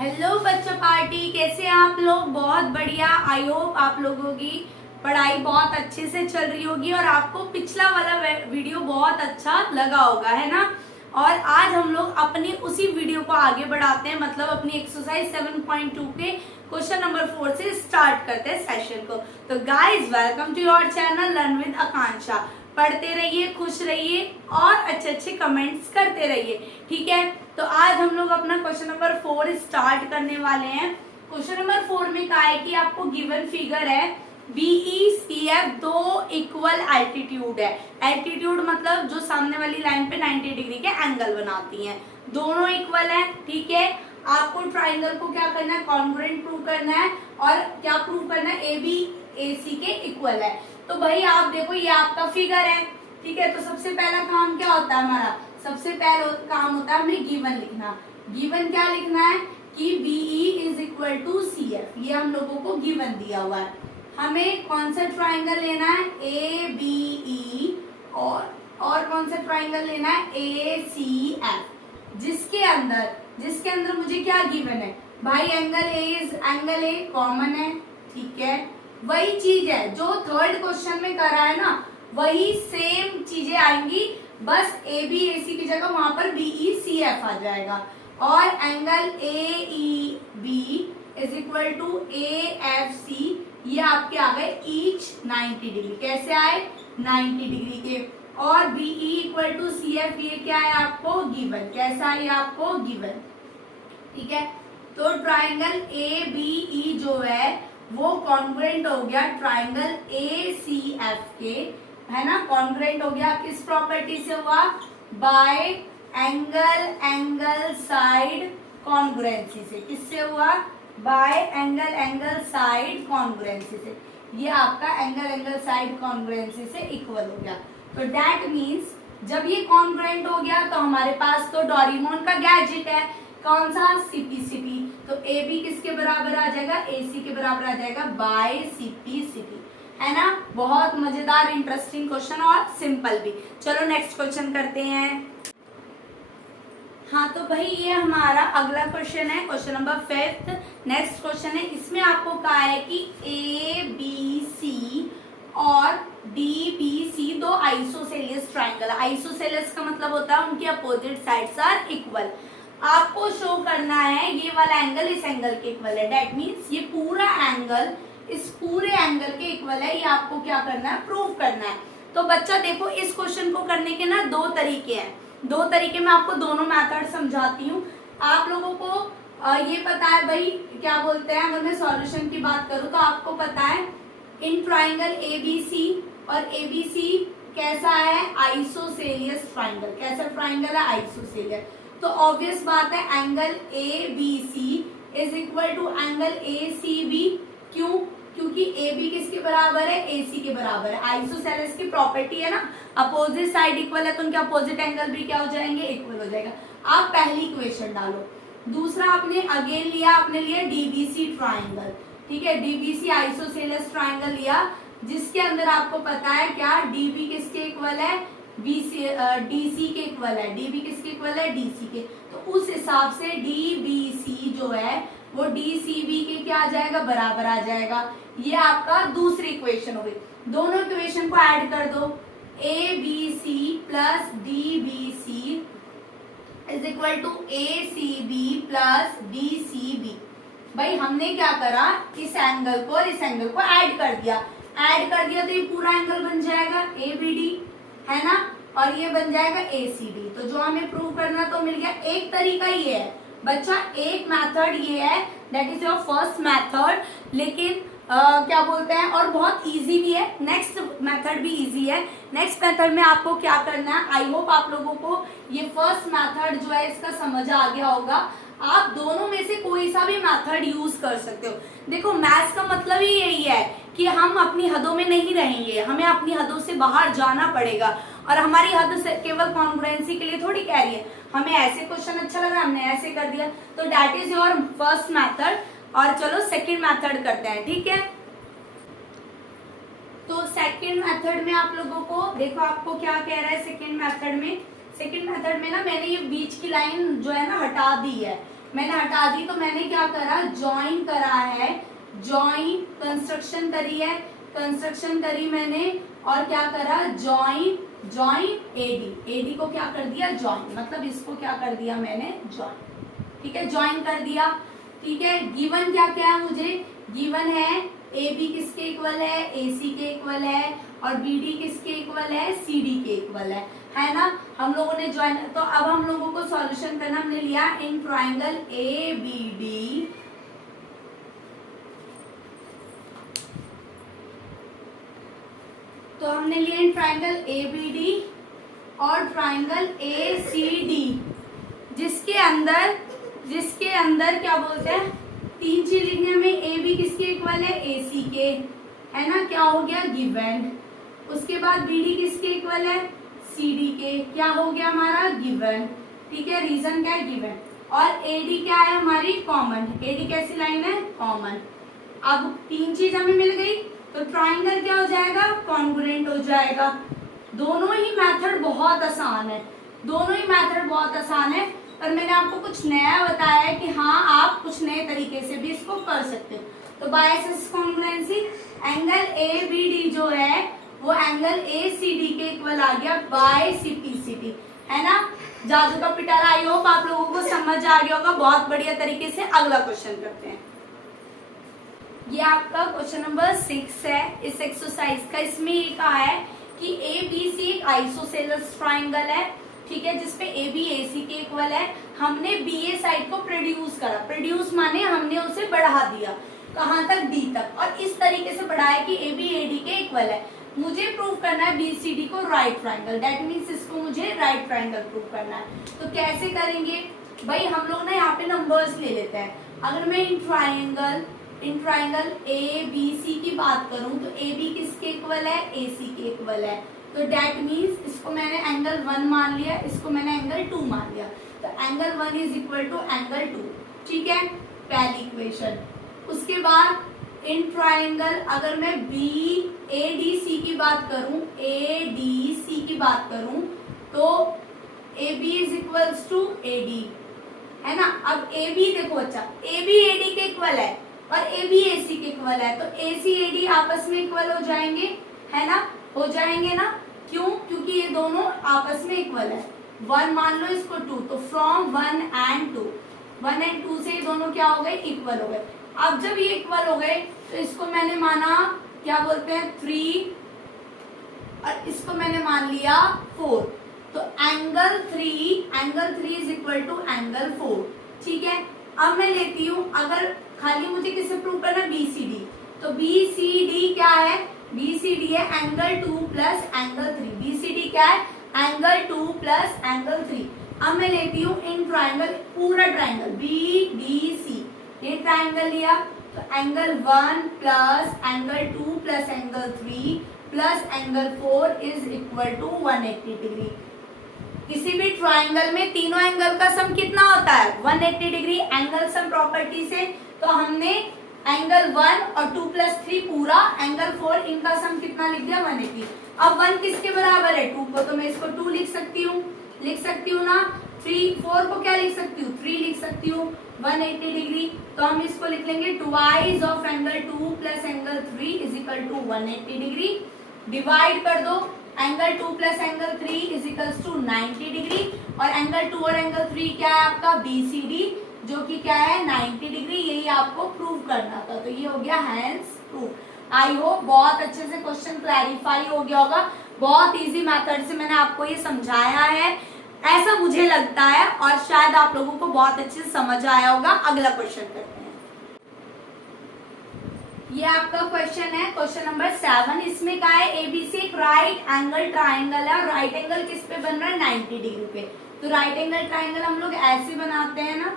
Hello बच्चों party, कैसे हैं आप लोग। बहुत बढ़िया। आई होप आप लोगों की पढ़ाई बहुत अच्छे से चल रही होगी और आपको पिछला वाला वीडियो बहुत अच्छा लगा होगा, है ना। और आज हम लोग अपनी उसी वीडियो को आगे बढ़ाते हैं, मतलब अपनी एक्सरसाइज 7.2 के क्वेश्चन नंबर 4 से स्टार्ट करते हैं सेशन को। तो guys, welcome to your channel learn with Akanksha. पढ़ते रहिए, खुश रहिए और अच्छे अच्छे कमेंट्स करते रहिए, ठीक है। तो आज हम लोग अपना क्वेश्चन नंबर 4 स्टार्ट करने वाले हैं। क्वेश्चन नंबर 4 में कहा है कि आपको गिवन फिगर है BECF, दो इक्वल एल्टीट्यूड है। एल्टीट्यूड मतलब जो सामने वाली लाइन पे 90 डिग्री के एंगल बनाती हैं, दोनों इक्वल है, ठीक है। आपको ट्राइंगल को क्या करना है, कॉन्ग्रुएंट प्रूव करना है। और क्या प्रूव करना है, AB AC के इक्वल है। तो भाई आप देखो, ये आपका फिगर है, ठीक है। तो सबसे पहला काम क्या होता है हमारा, सबसे पहला काम होता है हमें गिवन लिखना। गिवन क्या लिखना है कि BE is equal to CF, ये हम लोगों को गिवन दिया हुआ है। हमें कौन सा ट्राइंगल लेना है, ABE, और कौन सा ट्राइंगल लेना है, ACF, जिसके अंदर मुझे क्या गिवन है भाई, एंगल ए कॉमन है, ठीक है। वही चीज है जो थर्ड क्वेश्चन में करा है ना, वही सेम चीजें आएंगी, बस ABAC की जगह वहां पर BECF आ जाएगा। और angle AEB is equal to AFC, ये आपके आ गए ईच 90 डिग्री। कैसे आए, 90 डिग्री के। और BE इक्वल टू CF, ये क्या है आपको गिवन, कैसा है आपको गिवन, ठीक है। तो ट्राइंगल ABE जो है वो कॉन्ग्रुएंट हो गया ट्राइंगल ACF के, है ना। कॉन्ग्रुएंट हो गया किस प्रॉपर्टी से हुआ, बाय एंगल साइड कॉन्ग्रुएंसी से। किससे हुआ, बाय एंगल साइड कॉन्ग्रुएंसी से। ये आपका एंगल साइड कॉन्ग्रुएंसी से इक्वल हो गया। तो दैट मीन्स जब ये कॉन्ग्रुएंट हो गया तो हमारे पास तो डोरेमोन का गैजेट है, कौन सा, CP। तो AB किसके बराबर आ जाएगा, AC के बराबर आ जाएगा, बाय CP, है ना। बहुत मजेदार इंटरेस्टिंग क्वेश्चन और सिंपल भी। चलो नेक्स्ट क्वेश्चन करते हैं। हाँ तो भाई ये हमारा अगला क्वेश्चन है, क्वेश्चन नंबर 5। नेक्स्ट क्वेश्चन है, इसमें आपको कहा है कि ABC और DBC दो आइसोसेलियस ट्राइंगल। आइसोसेलियस का मतलब होता है उनकी अपोजिट साइड्स आर इक्वल। आपको शो करना है ये वाला एंगल इस एंगल के इक्वल है, दैट मीन्स ये पूरा एंगल इस पूरे एंगल के इक्वल है। ये आपको क्या करना है, प्रूव करना है। तो बच्चा देखो, इस क्वेश्चन को करने के ना दो तरीके हैं, दो तरीके में आपको दोनों मेथड समझाती हूँ। आप लोगों को ये पता है भाई, क्या बोलते हैं, अगर मैं सॉल्यूशन की बात करूँ तो आपको पता है इन ट्राइंगल ABC और ABC कैसा है, आइसोसेलियस ट्राइंगल। कैसा ट्राइंगल है, आइसोसेलियस। तो ऑब्वियस बात है angle ABC is equal to angle ACB। क्यों, क्योंकि AB किसके बराबर है, AC के बराबर है। आइसोसेलेस की प्रॉपर्टी है ना, अपोजिट साइड इक्वल है तो उनके अपोजिट एंगल भी क्या हो जाएंगे, इक्वल हो जाएगा। आप पहली इक्वेशन डालो। दूसरा आपने अगेन लिया, आपने लिया DBC ट्राइंगल, ठीक है। DBC आइसोसेलेस ट्राइंगल लिया, जिसके अंदर आपको पता है क्या, DB किसके इक्वल है, DC के इक्वल है। DB किसके इक्वल है, DC के। तो उस हिसाब से DBC जो है वो DCB के क्या आ जाएगा, बराबर आ जाएगा। ये आपका दूसरी इक्वेशन हो गई। दोनों इक्वेशन को ऐड कर दो, ABC plus DBC is equal to ACB plus DCB। भाई हमने क्या करा, इस एंगल को और इस एंगल को ऐड कर दिया तो ये पूरा एंगल बन जाएगा ABD, है ना। और ये बन जाएगा ACD। तो जो हमें प्रूव करना तो मिल गया। एक तरीका ये है बच्चा, एक मेथड ये है, that is your first method. लेकिन क्या बोलते हैं, और बहुत इजी भी है। नेक्स्ट मेथड भी इजी है। नेक्स्ट मेथड में आपको क्या करना है, आई होप आप लोगों को ये फर्स्ट मेथड जो है इसका समझ आ गया होगा। आप दोनों में से कोई सा भी मेथड यूज कर सकते हो। देखो मैथ्स का मतलब ही यही है कि हम अपनी हदों में नहीं रहेंगे, हमें अपनी हदों से बाहर जाना पड़ेगा। और हमारी हद से केवल कॉन्ग्रुएंसी के लिए थोड़ी कह रही है, हमें ऐसे क्वेश्चन अच्छा लगा हमने ऐसे कर दिया। तो that is your first method. और चलो सेकंड मेथड करते हैं, ठीक है। तो सेकंड मेथड में आप लोगों को देखो, आपको क्या कह रहा है सेकंड मेथड में ना मैंने ये बीच की लाइन जो है ना हटा दी है, मैंने हटा दी तो मैंने क्या करा, ज्वाइन करा है, ज्वाइन कंस्ट्रक्शन करी है, कंस्ट्रक्शन करी मैंने, और क्या करा, ज्वाइन, ज्वाइन एडी, एडी को क्या कर दिया, ज्वाइन, मतलब इसको क्या कर दिया मैंने, ज्वाइन, ठीक है, ज्वाइन कर दिया, ठीक है। गिवन क्या क्या है मुझे, गिवन है ए बी किसके इक्वल है, ए सी के इक्वल है, और बी डी किसके इक्वल है, सी डी के इक्वल है ना। हम लोगों ने ज्वाइन, तो अब हम लोगों को सॉल्यूशन करना, हमने लिया in triangle A B D, तो हमने लिया in triangle A B D और ट्राइंगल ए सी डी, जिसके अंदर क्या बोलते हैं, तीन चीज लिखने में, ए बी किसके इक्वल है, ए सी के, है ना, क्या हो गया, गिवन। उसके बाद बी डी किसके इक्वल है, सी डी के, क्या हो गया हमारा, गिवन, ठीक है, रीजन क्या है, गिवन। और ए डी क्या है हमारी, कॉमन, ए डी कैसी लाइन है, कॉमन। अब तीन चीज हमें मिल गई तो ट्राइंगल क्या हो जाएगा, कॉन्ग्रुएंट हो जाएगा। दोनों ही मेथड बहुत आसान है, दोनों ही मेथड बहुत आसान है, पर मैंने आपको कुछ नया बताया है कि हाँ आप कुछ नए तरीके से भी इसको कर सकते हो। तो बायसेस congruency, angle A B D जो है वो एंगल ए सी डी के इक्वल आ गया by C P C T, है ना। जादू का पिटारा, आई होप आप लोगों को समझ आ गया होगा बहुत बढ़िया तरीके से। अगला क्वेश्चन करते हैं, ये आपका क्वेश्चन नंबर 6 है इस एक्सरसाइज का। इसमें ये कहा है कि ए बी सी एक आइसोसेलेस ट्राइंगल है, ठीक है, जिसपे ए बी ए सी के इक्वल है। हमने बी ए साइड को प्रोड्यूस करा, प्रोड्यूस माने हमने उसे बढ़ा दिया, कहाँ तक, डी तक, और इस तरीके से बढ़ाया कि ए बी ए डी के इक्वल है। मुझे प्रूव करना है बी सी डी को राइट ट्राइंगल, दैट मीन्स इसको मुझे राइट ट्राइंगल प्रूव करना है। तो कैसे करेंगे भाई, हम लोग ना यहाँ पे नंबर्स ले लेते हैं। अगर मैं इन ट्राइंगल ए बी सी की बात करूं तो ए बी किसके इक्वल है, ए सी के इक्वल है। तो दैट मीन्स इसको मैंने एंगल 1 मान लिया, इसको मैंने एंगल 2 मान लिया, तो angle 1 is equal to angle 2, ठीक है, पहली इक्वेशन। उसके बाद इन ट्राइंगल अगर मैं बी ए डी सी की बात करूं, ए डी सी की बात करूं तो A B is equals to A D, है ना। अब ए बी देखो, अच्छा ए बी ए डी के इक्वल है और ए बी ए सी के इक्वल है, तो ए सी ए डी आपस में इक्वल हो जाएंगे, है ना, हो जाएंगे ना। क्यों, क्योंकि ये दोनों आपस में इक्वल है। 1 मान लो, इसको 2, तो फ्रॉम 1 and 2, 1 and 2 से ये दोनों क्या हो गए, इक्वल हो गए। अब जब ये इक्वल हो गए तो इसको मैंने माना क्या बोलते हैं 3, और इसको मैंने मान लिया 4, तो angle 3 is equal to angle 4, ठीक है। अब मैं लेती हूँ, अगर खाली मुझे किसे प्रूव करना, बी सी डी, तो बी सी डी क्या है, बी सी डी है angle 2 plus angle 3, B C D क्या है, एंगल 2 प्लस एंगल 3। अब मैं लेती हूँ इन ट्राइंगल, पूरा ट्राइंगल बी डी सी, ये ट्राइंगल लिया, तो angle 1 plus angle 2 plus angle 3 plus angle 4 is equal to 180 degree. किसी भी ट्राइंगल में तीनों एंगल का सम कितना होता है, 180 डिग्री, एंगल सम प्रॉपर्टी से। तो हमने एंगल 1 और 2 प्लस 3 पूरा, एंगल 4 इनका सम कितना लिख दिया, 180। अब 1 किसके बराबर है, 2 को, तो मैं इसको 2 लिख सकती हूँ ना। 4 को क्या लिख सकती हूँ, 3 लिख सकती हूँ, 180 डिग्री। तो हम इसको लिख लेंगे twice of angle 2 plus angle 3 is equal to 180 degree. Divide कर दो, angle 2 plus angle 3 is equals to 90 degree, और एंगल 2 और एंगल 3 क्या है आपका, बी सी डी, जो कि क्या है 90 डिग्री। यही आपको प्रूव करना था, तो ये हो गया हैंस प्रूव। आई होप बहुत अच्छे से क्वेश्चन क्लैरिफाई हो गया होगा। बहुत इजी मेथड से मैंने आपको ये समझाया है, ऐसा मुझे लगता है, और शायद आप लोगों को बहुत अच्छे से समझ आया होगा। अगला क्वेश्चन करते हैं, ये आपका क्वेश्चन है क्वेश्चन नंबर 7। इसमें क्या है, एबीसी एक राइट एंगल ट्राइंगल है, और राइट एंगल किस पे बन रहा है, 90 डिग्री पे। तो राइट एंगल ट्राइंगल हम लोग ऐसे बनाते हैं ना,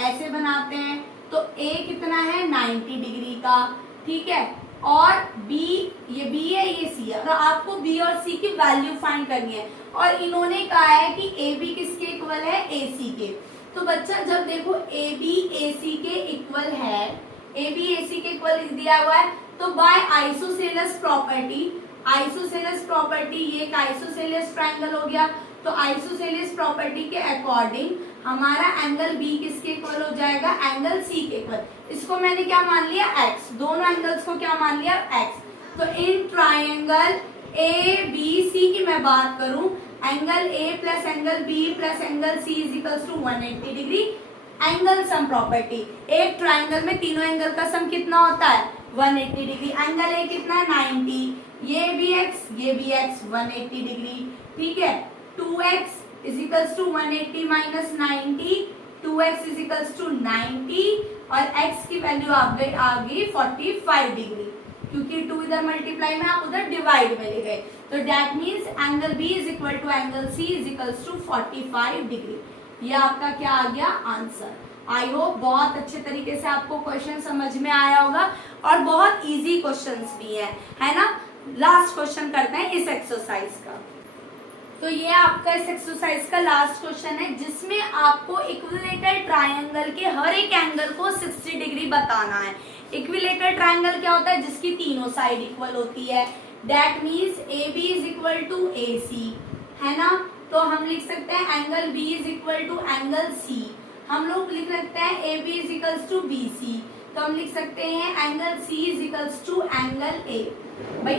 ऐसे बनाते हैं। तो ए कितना है, 90 डिग्री का, ठीक है, और बी, ये बी है, ये सी है, और आपको बी और सी की वैल्यू फाइंड करनी है। और इन्होंने कहा है कि ए बी किसके इक्वल है, ए सी के। तो बच्चा जब देखो ए बी ए सी के इक्वल है, ए बी ए सी के इक्वल दिया हुआ है, तो by isosceles property, isosceles property, ये एक आइसोसेलेस ट्राइंगल हो गया, तो आइसोसेलेस प्रॉपर्टी के अकॉर्डिंग हमारा एंगल बी किसके इक्वल हो जाएगा, एंगल सी के इक्वल। इसको मैंने क्या मान लिया, एक्स, दोनों एंगल्स को क्या मान लिया, एक्स। तो इन ट्राइंगल ए बी सी की मैं बात करूं, angle A plus angle B plus angle C is equals to 180 degree. Angle sum property, एक ट्राइंगल में तीनों एंगल का सम कितना होता है, 180 डिग्री। एंगल ए कितना है, 90, ये भी एक्स 180 डिग्री, ठीक है। 2x is equals to 180 minus 90, 2x is equals to 90 और x की वैल्यू आ गई 45 डिग्री, क्योंकि 2 इधर मल्टीप्लाई में आप उधर डिवाइड में ले गए। तो that means angle B is equal to angle C is equals to 45 degree. ये आपका क्या आ गया, आंसर। आई होप बहुत अच्छे तरीके से आपको क्वेश्चन समझ में आया होगा और बहुत इजी क्वेश्चंस भी है ना। लास्ट क्वेश्चन करते हैं इस एक्सरसाइज का। तो ये आपका इस एक्सरसाइज का लास्ट क्वेश्चन है, जिसमें आपको इक्विलेटरल ट्रायंगल के हर एक एंगल को 60 डिग्री बताना है। इक्विलेटरल ट्रायंगल क्या होता है, जिसकी तीनों साइड इक्वल होती है। That means A B is equal to A C, है ना। तो हम लिख सकते हैं angle B is equal to angle C. हम लोग लिख सकते हैं A B is equals to B C. तो हम लिख सकते हैं angle C is equals to angle A. भाई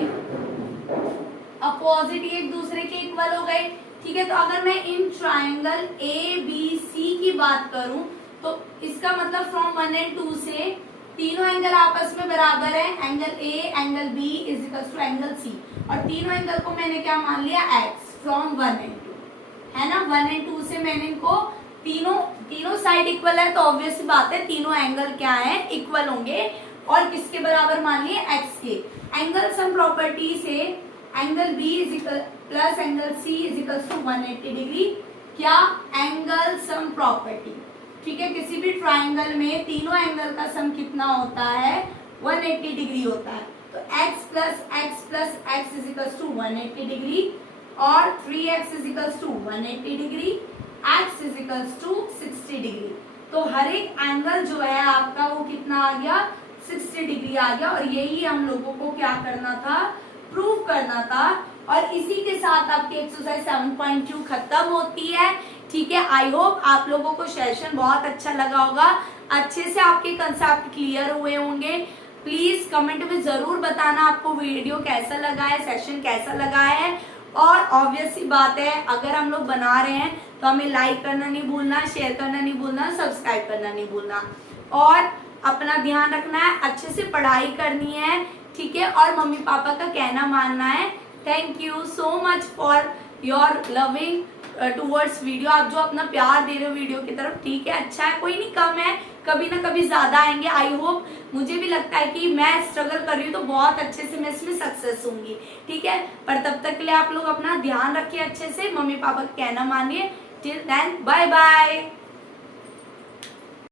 अपोजिट एक दूसरे के इक्वल हो गए, ठीक है। तो अगर मैं in triangle A B C की बात करूं तो इसका मतलब फ्रॉम 1 एंड 2 से तीनों एंगल आपस में बराबर है। Angle A angle B is equals to angle C, और तीनों एंगल को मैंने क्या मान लिया, एक्स, फ्रॉम 1 एंड 2, है ना। 1 एंड 2 से मैंने इनको तीनों साइड इक्वल है, तो ऑब्वियस बात है तीनों एंगल क्या है, इक्वल होंगे। और किसके बराबर मान लिए, एक्स के। एंगल सम प्रॉपर्टी से angle B is equal plus angle C is equal to 180 degree. क्या, एंगल सम प्रॉपर्टी, ठीक है। किसी भी ट्राइंगल में तीनों एंगल का सम कितना होता है, 180 डिग्री होता है। तो x plus x is equal to 180 degree और 3x is equal to 180 degree, x is equal to 60 degree. तो हर एक एंगल जो है आपका वो कितना आ गया, 60 डिग्री आ गया। और यही हम लोगों को क्या करना था, प्रूव करना था। और इसी के साथ आपकी एक्सरसाइज 7.2 खत्म होती है, ठीक है। आई होप आप लोगों को सेशन बहुत अच्छा लगा होगा, अच्छे से आपके कंसेप्ट क्लियर हुए होंगे। प्लीज कमेंट में जरूर बताना आपको वीडियो कैसा लगा है, सेशन कैसा लगा है। और ऑब्वियस सी बात है, अगर हम लोग बना रहे हैं तो हमें लाइक करना नहीं भूलना, शेयर करना नहीं भूलना, सब्सक्राइब करना नहीं भूलना। और अपना ध्यान रखना है, अच्छे से पढ़ाई करनी है, ठीक है। और मम्मी पापा का कहना मानना है। Thank you so much for your loving towards video. आप जो अपना प्यार दे रहे हो वीडियो की तरफ, ठीक है, अच्छा है, कोई नहीं, कम है, कभी ना कभी ज्यादा आएंगे। आई होप, मुझे भी लगता है कि मैं स्ट्रगल कर रही हूँ तो बहुत अच्छे से मैं इसमें सक्सेस होंगी, ठीक है। पर तब तक के लिए आप लोग अपना ध्यान रखिए, अच्छे से मम्मी पापा का कहना मानिए। Till then bye bye.